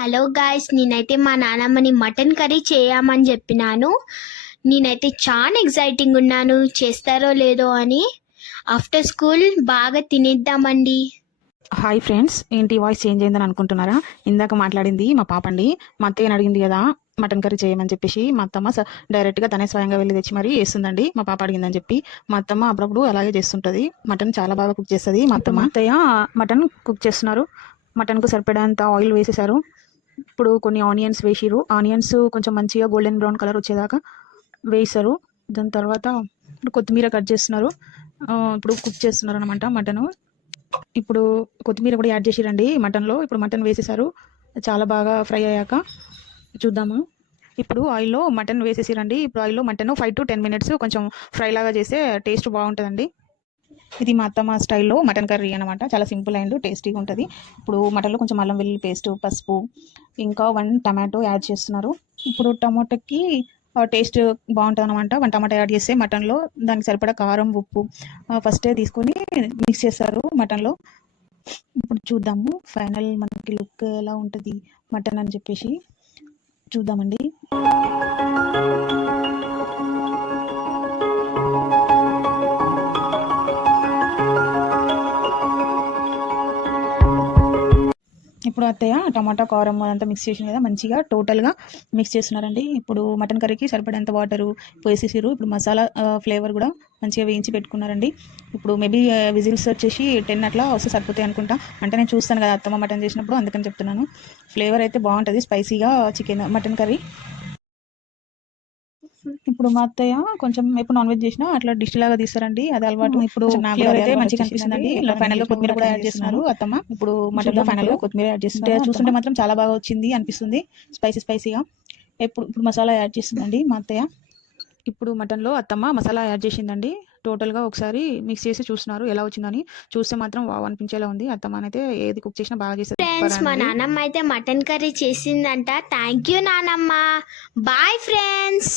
Hello guys, నేనైతే మా నాన్నమ్మని mutton curry చేయమని చెప్పినాను. నేనైతే చాలా ఎగ్జైటింగ్ ఉన్నాను, చేస్తారో లేదో అని. ఆఫ్టర్ స్కూల్ బాగా తినేద్దామండి. హాయ్ ఫ్రెండ్స్, ఏంటి వాయిస్ చేంజ్ అయిందని అనుకుంటున్నారా? ఇందాక మాట్లాడింది మా పాప అండి. మా అత్తయ్యని అడిగింది కదా మటన్ కర్రీ చేయమని చెప్పేసి, మా అత్తమ్మ డైరెక్ట్గా తనే స్వయంగా వెళ్ళి తెచ్చి మరీ వేస్తుందండి. మా పాప అడిగిందని చెప్పి మా అత్తమ్మ అప్పుడప్పుడు అలాగే చేస్తుంటుంది. మటన్ చాలా బాగా కుక్ చేస్తుంది మా అత్తమ్మ. అత్తయ్య మటన్ కుక్ చేస్తున్నారు. మటన్కు సరిపడేంత ఆయిల్ వేసేసారు. ఇప్పుడు కొన్ని ఆనియన్స్ వేసిరు. ఆనియన్స్ కొంచెం మంచిగా గోల్డెన్ బ్రౌన్ కలర్ వచ్చేదాకా వేసారు. దాని తర్వాత ఇప్పుడు కొత్తిమీర కట్ చేస్తున్నారు. ఇప్పుడు కుక్ చేస్తున్నారు అనమాట మటను. ఇప్పుడు కొత్తిమీర కూడా యాడ్ చేసిరండి మటన్లో. ఇప్పుడు మటన్ వేసేసారు. చాలా బాగా ఫ్రై అయ్యాక చూద్దాము. ఇప్పుడు ఆయిల్లో మటన్ వేసేసిరండి. ఇప్పుడు ఆయిల్లో మటన్ 5 to 10 minutes కొంచెం ఫ్రై లాగా చేస్తే టేస్ట్ బాగుంటుందండి. ఇది మా అత్తమ్మ స్టైల్లో మటన్ కర్రీ అనమాట. చాలా సింపుల్ అండ్ టేస్టీగా ఉంటుంది. ఇప్పుడు మటన్లో కొంచెం అల్లం వెల్లుల్లి పేస్ట్, పసుపు, ఇంకా 1 టమాటో యాడ్ చేస్తున్నారు. ఇప్పుడు టమాటోకి టేస్ట్ బాగుంటుంది అనమాట. 1 టమాటో యాడ్ చేస్తే మటన్లో దానికి సరిపడా కారం, ఉప్పు ఫస్టే తీసుకొని మిక్స్ చేస్తారు మటన్లో. ఇప్పుడు చూద్దాము ఫైనల్ మనకి లుక్ ఎలా ఉంటుంది మటన్ అని చెప్పేసి చూద్దామండి. ఇప్పుడు అత్తయ్య టమాటా కారం అదంతా మిక్స్ చేసిన కదా, మంచిగా టోటల్గా మిక్స్ చేస్తున్నారండి. ఇప్పుడు మటన్ కర్రీకి సరిపడేంత వాటరు వేసేసారు. ఇప్పుడు మసాలా ఫ్లేవర్ కూడా మంచిగా వేయించి పెట్టుకున్నారండి. ఇప్పుడు మేబీ విజిల్స్ వచ్చేసి 10 అట్లా వస్తే సరిపోతాయి అనుకుంటా. అంటే నేను చూస్తాను కదా అత్తమ్మ మటన్ చేసినప్పుడు, అందుకని చెప్తున్నాను. ఫ్లేవర్ అయితే బాగుంటుంది, స్పైసీగా మటన్ కర్రీ. ఇప్పుడు మా అత్తయ్య కొంచెం ఎప్పుడు నాన్ వెజ్ చేసినా అట్లా డిష్ లాగా తీస్తారండి, అది అలవాటు. ఇప్పుడు ఫ్లేవర్ అయితే మంచిగా అనిపిస్తుందండి. ఫైనల్ గా కొత్తిమీర కూడా యాడ్ చేస్తున్నారు అత్తమ్మ. ఇప్పుడు మటన్ లో ఫైనల్ గా కొత్తిమీర యాడ్ చేస్తున్నారు. చూస్తుంటే మాత్రం చాలా బాగా వచ్చింది అనిపిస్తుంది, స్పైసీగా. ఇప్పుడు మసాలా యాడ్ చేస్తుందండి మా అత్తయ్య. ఇప్పుడు మటన్లో అత్తమ్మ మసాలా యాడ్ చేసిందండి. టోటల్గా ఒకసారి మిక్స్ చేసి చూస్తున్నారు ఎలా వచ్చిందని. చూస్తే మాత్రం వావ్ అనిపించేలా ఉంది. అత్తమ్మ అయితే ఏది కుక్ చేసినా బాగా చేస్తారు. ఫ్రెండ్స్, మా నాన్నమ్మ అయితే మటన్ కర్రీ చేసిందంట. థ్యాంక్ యూ నానమ్మ. Bye friends.